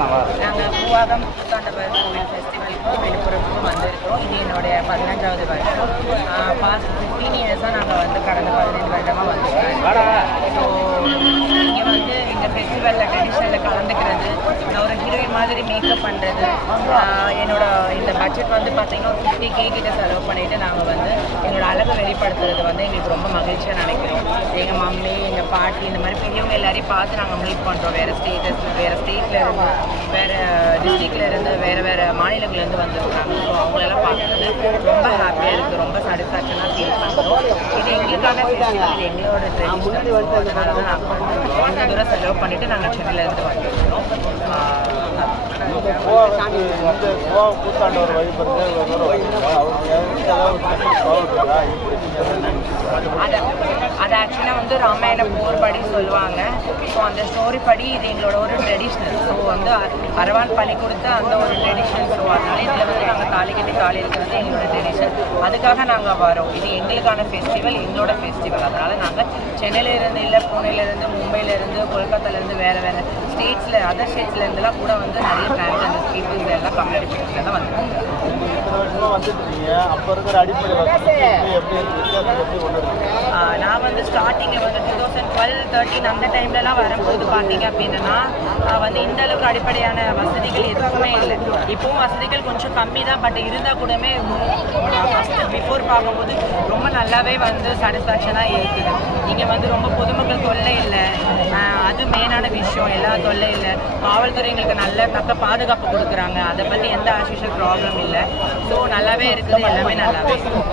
நாங்கள் பூவாகம் புத்தாண்டவர் கோவில் ஃபெஸ்டிவலுக்கும் விழுப்புரத்துக்கும் வந்திருக்கிறோம். இது என்னுடைய 15வது வருஷம். பாஸ்ட் 15 இயர்ஸாக நாங்கள் வந்து கடந்த 15 வருடமாக வந்துருக்கோம். ஸோ இங்கே வந்து எங்கள் ஃபெஸ்டிவலில் ட்ரெடிஷ்னலில் கலந்துக்கிறது, நான் ஒரு ஹீரோயின் மாதிரி மேக்கப் பண்ணுறது, என்னோட இந்த பட்ஜெட் வந்து பார்த்திங்கன்னா ஒரு 50K கிட்ட செலவு பண்ணிவிட்டு நாங்கள் வந்து என்னோட அழகை வெளிப்படுத்துறது வந்து எங்களுக்கு ரொம்ப மகிழ்ச்சியாக நினைக்கிறோம். எங்கள் மம்மி, எங்கள் பாட்டி, இந்த மாதிரி பெரியவங்க எல்லாரையும் பார்த்து நாங்கள் மீட் பண்ணுறோம். வேறு ஸ்டேட்டில் இருந்து, வேறு டிஸ்ட்ரிக்டில் இருந்து, வேறு மாநிலங்கள்லேருந்து வந்துருக்காங்க. ஸோ அவங்களெல்லாம் பார்க்குறது ரொம்ப ஹாப்பியாக இருக்குது, ரொம்ப சாட்டிஸ்ஃபேக்ஷனாக ஃபீல் பண்ணுறோம். இது எங்களுக்கான ஃபெஸ்டிவல், இது எங்களோட ட்ரெடிஷ்னல். அதனால தான் நாங்கள் ரொம்ப தூரம் செலவு பண்ணிவிட்டு நாங்கள் சென்னையிலேருந்து வந்துருக்கிறோம். புத்தாண்டவர் வழிபடுறது அது ஆக்சுவலாக வந்து ராமாயண போர் படி சொல்லுவாங்க. ஸோ அந்த ஸ்டோரி படி இது எங்களோட ஒரு ட்ரெடிஷ்னல். ஸோ வந்து அரவான் பள்ளி கொடுத்த அந்த ஒரு ட்ரெடிஷன். ஸோ அதனால இதில் வந்து நாங்கள் தாலி கட்டி தாலி இருக்கிறது எங்களோட ட்ரெடிஷன். அதுக்காக நாங்கள் வரோம். இது எங்களுக்கான ஃபெஸ்டிவல், எங்களோட ஃபெஸ்டிவல். அதனால் நாங்கள் சென்னையிலேருந்து இல்லை, பூனேலேருந்து, மும்பையிலேருந்து, கொல்கத்தாலேருந்து, வேறு ஸ்டேட்ஸில், அதர் ஸ்டேட்ஸ்லேருந்துலாம் கூட வந்து நிறைய ஃபேன்ஸ் அந்த பீப்புள்ஸ் எல்லாம் கம்யூனிட்டி பீப்புள்ஸ் எல்லாம் வந்துருக்காங்க. அப்போ இருக்கிற அடிப்படை நான் வந்து ஸ்டார்டிங்கில் வந்து 2012, 13 அந்த டைம்லலாம் வரும்போது பார்த்தீங்க அப்படின்னா வந்து இந்த அளவுக்கு அடிப்படையான வசதிகள் எதுவுமே இல்லை. இப்போவும் வசதிகள் கொஞ்சம் கம்மி தான். பட் இருந்தால் கூடமே ஃபஸ்ட்டு பிஃபோர் பார்க்கும்போது ரொம்ப நல்லாவே வந்து சாட்டிஸ்ஃபேக்ஷனாக இருக்குது. இங்கே வந்து ரொம்ப பொதுமக்கள் தொல்லை இல்லை, அது மெயினான விஷயம். எல்லா தொல்லை இல்லை. காவல்துறை எங்களுக்கு நல்ல தக்க பாதுகாப்பு கொடுக்குறாங்க. அதை பற்றி எந்த ஆஸ்யூஷுவல் ப்ராப்ளம் இல்லை. ஸோ நல்லாவே இருக்குது, எல்லாமே நல்லாவே இருக்குது.